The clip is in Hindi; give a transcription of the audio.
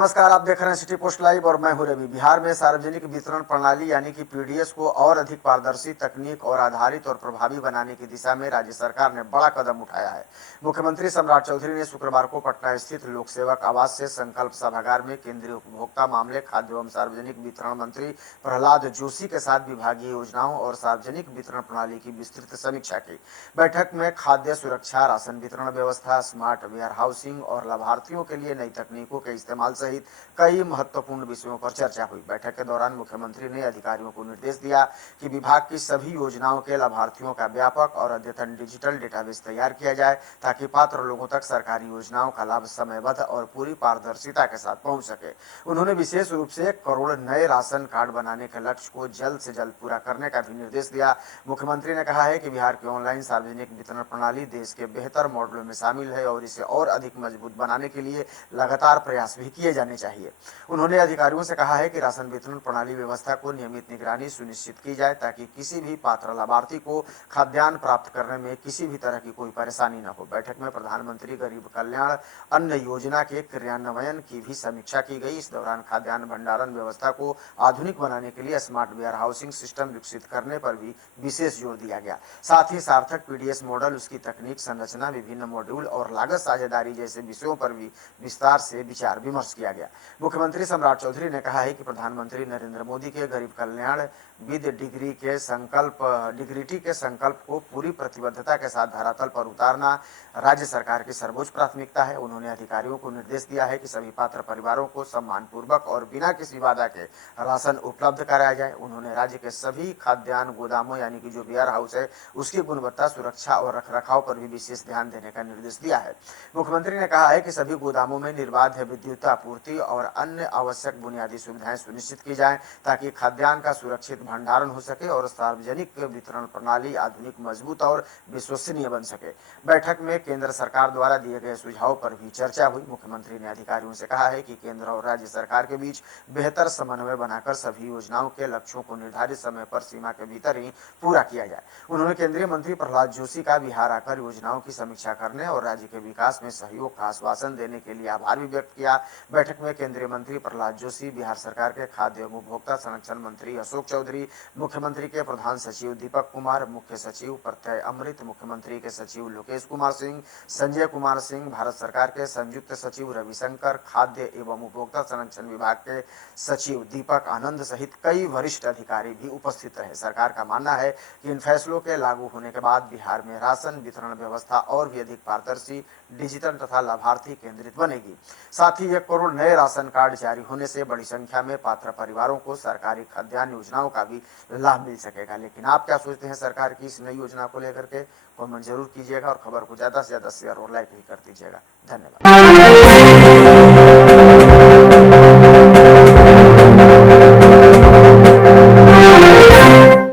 नमस्कार, आप देख रहे हैं सिटी पोस्ट लाइव और मैं हूं रवि। बिहार में सार्वजनिक वितरण प्रणाली यानी कि पीडीएस को और अधिक पारदर्शी, तकनीक और आधारित और प्रभावी बनाने की दिशा में राज्य सरकार ने बड़ा कदम उठाया है। मुख्यमंत्री सम्राट चौधरी ने शुक्रवार को पटना स्थित लोक सेवक आवास से संकल्प सभागार में केंद्रीय उपभोक्ता मामले, खाद्य एवं सार्वजनिक वितरण मंत्री प्रहलाद जोशी के साथ विभागीय योजनाओं और सार्वजनिक वितरण प्रणाली की विस्तृत समीक्षा की। बैठक में खाद्य सुरक्षा, राशन वितरण व्यवस्था, स्मार्ट वेयर हाउसिंग और लाभार्थियों के लिए नई तकनीकों के इस्तेमाल सहित कई महत्वपूर्ण विषयों पर चर्चा हुई। बैठक के दौरान मुख्यमंत्री ने अधिकारियों को निर्देश दिया कि विभाग की सभी योजनाओं के लाभार्थियों का व्यापक और अद्यतन डिजिटल डेटाबेस तैयार किया जाए ताकि पात्र लोगों तक सरकारी योजनाओं का लाभ समयबद्ध और पूरी पारदर्शिता के साथ पहुंच सके। उन्होंने विशेष रूप से 1 करोड़ नए राशन कार्ड बनाने के लक्ष्य को जल्द से जल्द पूरा करने का भी निर्देश दिया। मुख्यमंत्री ने कहा है कि बिहार की ऑनलाइन सार्वजनिक वितरण प्रणाली देश के बेहतर मॉडलों में शामिल है और इसे और अधिक मजबूत बनाने के लिए लगातार प्रयास भी किए जाने चाहिए। उन्होंने अधिकारियों से कहा है कि राशन वितरण प्रणाली व्यवस्था को नियमित निगरानी सुनिश्चित की जाए ताकि किसी भी पात्र लाभार्थी को खाद्यान्न प्राप्त करने में किसी भी तरह की कोई परेशानी न हो। बैठक में प्रधानमंत्री गरीब कल्याण अन्न योजना के क्रियान्वयन की भी समीक्षा की गई। इस दौरान खाद्यान्न भंडारण व्यवस्था को आधुनिक बनाने के लिए स्मार्ट वेयर हाउसिंग सिस्टम विकसित करने पर भी विशेष जोर दिया गया। साथ ही सार्थक पीडीएस मॉडल, उसकी तकनीक, संरचना, विभिन्न मॉड्यूल और लागत साझेदारी जैसे विषयों पर भी विस्तार से विचार विमर्श किया गया। मुख्यमंत्री सम्राट चौधरी ने कहा है कि प्रधानमंत्री नरेंद्र मोदी के गरीब कल्याण विद डिग्निटी के संकल्प को पूरी प्रतिबद्धता के साथ धरातल पर उतारना राज्य सरकार की सर्वोच्च प्राथमिकता है। उन्होंने अधिकारियों को निर्देश दिया है कि सभी पात्र परिवारों को सम्मानपूर्वक और बिना किसी बाधा के राशन उपलब्ध कराया जाए। उन्होंने राज्य के सभी खाद्यान्न गोदामों यानी कि जो वेयर हाउस है उसकी गुणवत्ता, सुरक्षा और रखरखाव पर भी विशेष ध्यान देने का निर्देश दिया है। मुख्यमंत्री ने कहा है कि सभी गोदामों में निर्बाध विद्युत आपूर्ति और अन्य आवश्यक बुनियादी सुविधाएं सुनिश्चित की जाएं ताकि खाद्यान्न का सुरक्षित भंडारण हो सके और सार्वजनिक वितरण प्रणाली आधुनिक, मजबूत और विश्वसनीय बन सके। बैठक में केंद्र सरकार द्वारा दिए गए सुझाव पर भी चर्चा हुई। मुख्यमंत्री ने अधिकारियों से कहा है कि केंद्र और राज्य सरकार के बीच बेहतर समन्वय बनाकर सभी योजनाओं के लक्ष्यों को निर्धारित समय पर सीमा के भीतर ही पूरा किया जाए। उन्होंने केंद्रीय मंत्री प्रहलाद जोशी का बिहार आकर योजनाओं की समीक्षा करने और राज्य के विकास में सहयोग का आश्वासन देने के लिए आभार भी व्यक्त किया। बैठक में केंद्रीय मंत्री प्रहलाद जोशी, बिहार सरकार के खाद्य एवं उपभोक्ता संरक्षण मंत्री अशोक चौधरी, मुख्यमंत्री के प्रधान सचिव दीपक कुमार, मुख्य सचिव प्रत्यय अमृत, मुख्यमंत्री के सचिव लोकेश कुमार सिंह, संजय कुमार सिंह, भारत सरकार के संयुक्त सचिव रविशंकर, खाद्य एवं उपभोक्ता संरक्षण विभाग के सचिव दीपक आनंद सहित कई वरिष्ठ अधिकारी भी उपस्थित रहे। सरकार का मानना है कि इन फैसलों के लागू होने के बाद बिहार में राशन वितरण व्यवस्था और भी अधिक पारदर्शी, डिजिटल तथा लाभार्थी केंद्रित बनेगी। साथ ही 1 करोड़ नए राशन कार्ड जारी होने से बड़ी संख्या में पात्र परिवारों को सरकारी खाद्यान्न योजनाओं का भी लाभ मिल सकेगा। लेकिन आप क्या सोचते हैं सरकार की इस नई योजना को लेकर के? कमेंट जरूर कीजिएगा और खबर को ज्यादा से ज्यादा शेयर और लाइक भी कर दीजिएगा। धन्यवाद।